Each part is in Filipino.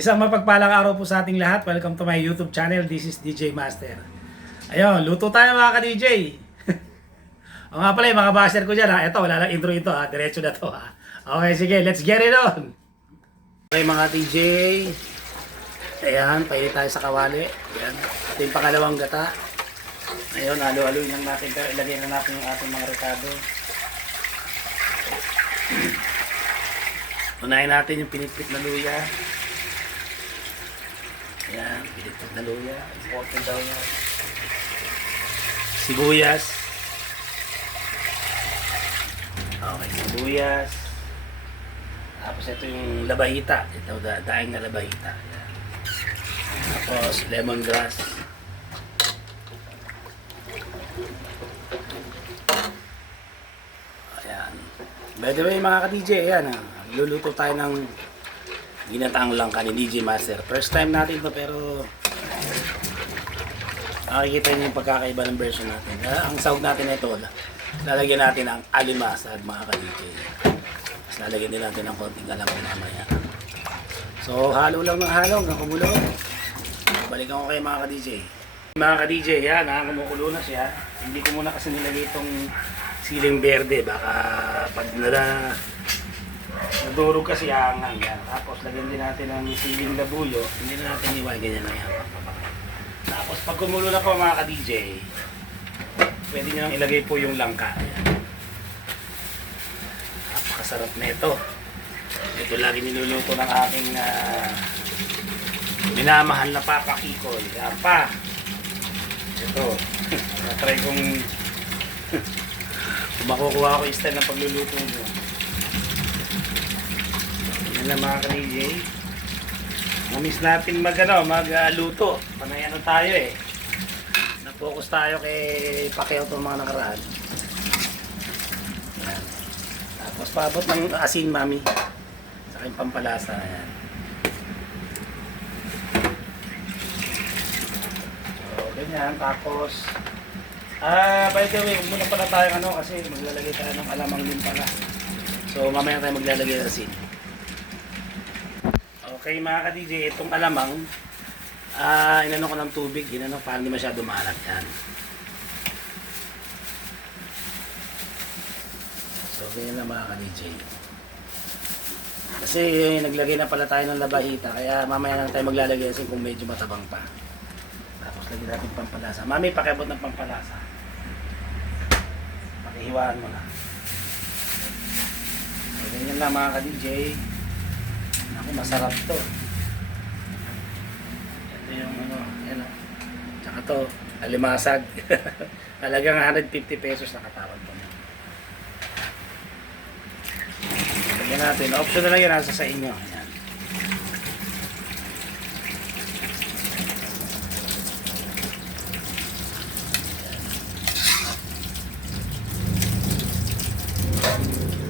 Isang mapagpalang araw po sa ating lahat. Welcome to my YouTube channel. This is DJ Master. Ayun, luto tayo mga ka-DJ. O nga pala yung mga basher ko dyan ha. Ito, wala lang intro ito ha. Diretso na to ha. Okay, sige, let's get it on. Okay mga DJ. Ayan, painit tayo sa kawali. Ayan, ito yung pangalawang gata. Ayun, halo-haloin lang natin. Ilagay na natin yung ating mga rekado. Unahin natin yung pinitpit na luya. Ayan, pinitpit na luya. Important daw yan. Sibuyas. Okay, sibuyas. Tapos ito yung labahita. Ito, daing na labahita. Ayan. Tapos lemongrass. Ayan. By the way mga ka-DJ, ayan ha. Luluto tayo ng ginataang langka ni DJ Master. First time natin to pero makikita niyo yung pagkakaiba ng version natin. Ang sahog natin ito, lalagyan natin ng alimasag mga ka-DJ. Tapos lalagyan din natin ng konting galang mamaya. So halo lang ng halo hanggang kumulo. Balikan ko kayo mga ka-DJ. Mga ka-DJ, yan ha, kumukulo na siya. Hindi ko muna kasi nilagay itong siling berde. Baka pag nadurog kasi hangang yan. Tapos lagyan din natin ng siling labuyo. Hindi na natin iwan, ganyan lang yan. Tapos pag kumulo na po mga ka-DJ, pwede nyo nang ilagay po yung langka. Ayan. Napakasarap na ito. Ito lagi niluluto ng aking minamahal na Papa Kikoy. Yan pa. Ito. Natry kong makukuha ko yung style ng pagluluto nyo. Yan lang mga ka-DJ. Namiss natin magluto. Panay ano tayo eh. Na-focus tayo kay Pacquiao itong mga nakaraan. Yan. Tapos paabot ng asin mami. Sa aking pampalasa. Yan. So ganyan. Tapos by the way, muna pala tayo kasi maglalagay tayo ng alamang din pala. So mamaya tayo maglalagay ng asin. Okay mga ka-DJ, itong alamang inano ko ng tubig, para hindi masyado maalat yan. So ganyan na mga ka-DJ. Kasi naglagay na pala tayo ng labahita, kaya mamaya lang tayo maglalagay kasi kung medyo matabang pa. Tapos lagyan natin pampalasa. Mami, pakiabot ng pampalasa. Pakihiwaan mo na. So ganyan na mga ka-DJ. Ako, masarap to. Ito yung yan o. Tsaka to, alimasag. Halagang 150 pesos nakatawad ko. Lagyan natin. Option na lang yun, nasa sa inyo. Ayan.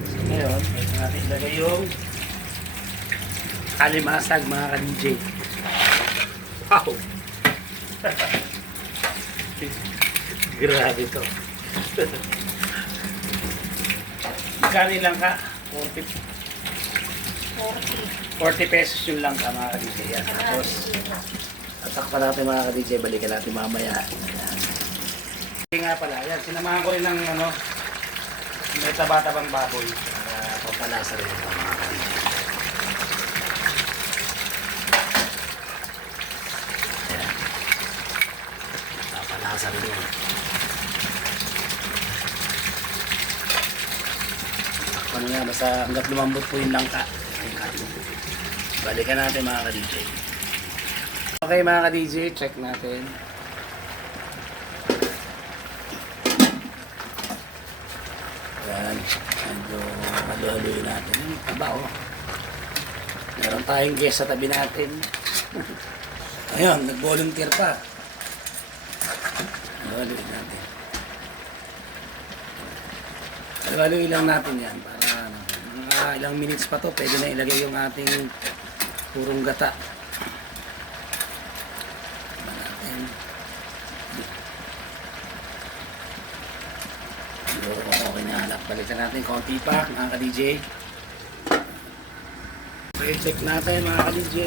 So ngayon, pwede natin ilagay yung alimasag mga ka-DJ. Wow! Grabe to. Magkano lang ka? 40 pesos yung lang ka mga ka-DJ. Yan. Tapos tatakpan natin mga ka-DJ. Balikan natin mamaya. Yan. Hindi nga pala. Yan. Sinamahan ko rin ng may taba-tabang baboy para pampalasa rin ito mga ka-DJ. Nasa rin yun. Ano nga, basta hanggat lumambot po yung langka. Balikan natin mga ka-DJ. Okay mga ka-DJ, check natin. Ayan, medyo halo-haloyin natin. Aba o. Meron tayong guest sa tabi natin. Ayun, nag-volunteer pa. Haluin natin. Haluin lang natin yan para mga ilang minutes pa to pwede na ilagay yung ating purong gata. Okay na halap. Balikan natin konti pa mga ka-DJ. Okay, check natin mga ka-DJ.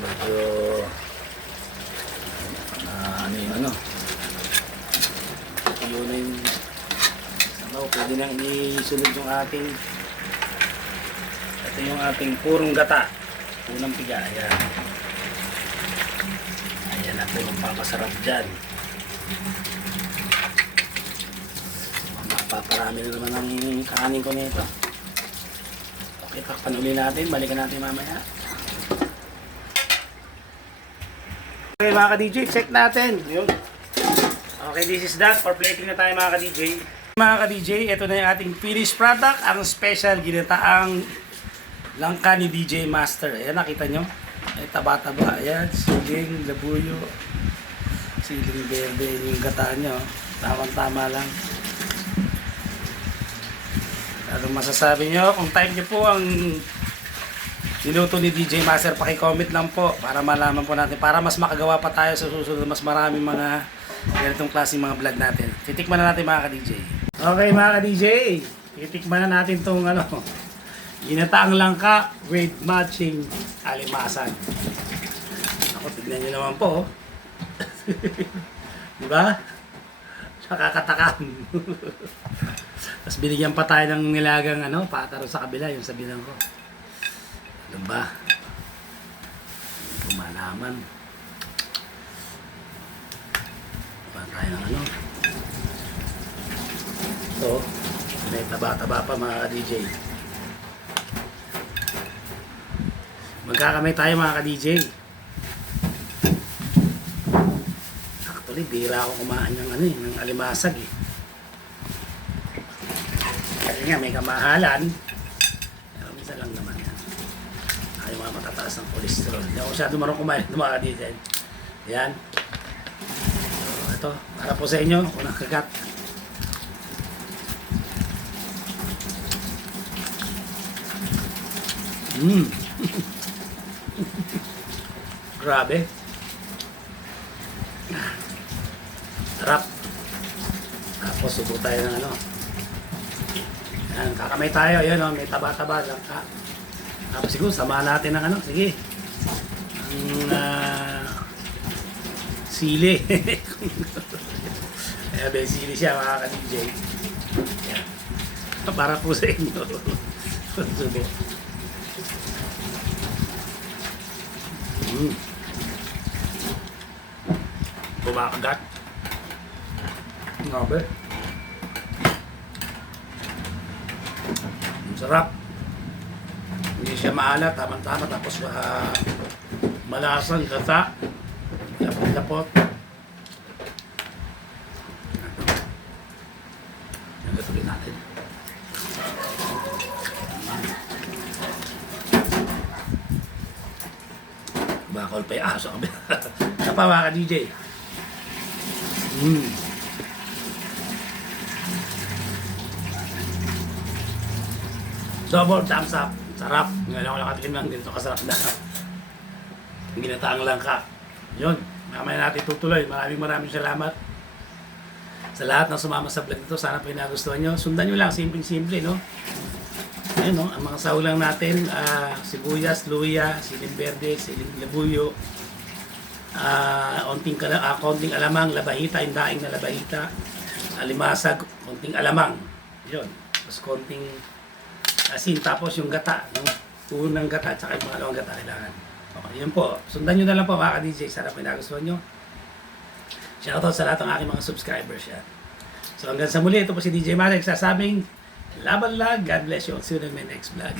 Medyo ano yung ano. Yun na yung sabaw. Pwede nang isunod yung ating ito yung ating purong gata. Unang piga. Ayan. Ayan na po magpapasarap dyan. Mapaparami na naman ang kanin ko nito. Okay, takpan uli natin. Balikan natin mamaya. Okay mga ka-DJ, check natin. Yun. Okay, this is that. For plating na tayo mga ka-DJ. Mga ka-DJ, ito na yung ating finished product. Ang special ginataang langka ni DJ Master. Ayan, nakita nyo? Ay, taba-taba. Ayan, siling, labuyo, siling berde, yung gata nyo. Tamang-tama lang. Anong masasabi nyo? Kung type nyo po ang niluto ni DJ Master, paki-comment lang po para malaman po natin. Para mas makagawa pa tayo sa susunod. Mas maraming mga ganitong klaseng mga vlog natin. Titikman na natin mga ka-DJ. Okay mga ka-DJ, titikman na natin itong ano, ginataang langka with matching alimasan. Ako, tignan nyo naman po. Diba? Nakakatakam. Tapos binigyan pa tayo ng nilagang ano, pataro sa kabila, yung sabihan ko. Ano ba? Kumalaman. Pa tayo ng ano. Ito, may taba-taba pa mga ka-DJ. Magkakamay tayo mga ka-DJ. Actually, bira ako kumain ng ano ng alimasag eh. Kasi nga may kamahalan. Pero minsan lang naman yan. Ay mga matataas ng cholesterol. Hindi ako masyado marunong kumain ng mga ka-DJ. Yan. So, ito, para po sa inyo, unang kagat. Grabe. Sarap. Tapos subo tayo ng ano. Yan, kakamay tayo. Yan o, may taba-taba lang. Tapos siguro, samahan natin ng ano. Sige. Ang sili. Kaya may sili siya mga ka-DJ. Yan. Para po sa inyo. Subo. Kumakagat. Grabe. Ang sarap. Hindi siya maalat, tama-tama. Tapos malasang gata. Lapot-lapot. Nagatuloy natin. Bakal pa yung aso kami. Sa pa mga ka-DJ. Double thumbs up. Sarap. Ngayon ako nakatikim lang dito. Kasarap na. Ginataang langka. Yun. Mamaya natin tutuloy. Maraming salamat sa lahat ng sumama sa vlog nito. Sana po yung nagustuhan nyo. Sundan nyo lang. Simple-simple, no? Ayun, no? Ang mga saulang natin, sibuyas, luya, siling berde, siling labuyo, konting alamang, labahita, yung daing na labahita, alimasag, konting alamang. Yun. Tapos konting asin, tapos yung gata, no? Unang gata, tsaka yung pangalawang gata kailangan. Okay, yun po. Sundan nyo na lang po mga ka-DJ. Sana po yung nagustuhan nyo. Shoutout sa lahat ng aking mga subscribers yan. So hanggang sa muli, ito po si DJ Marek sasabing, laban lang. God bless you. See you in my next vlog.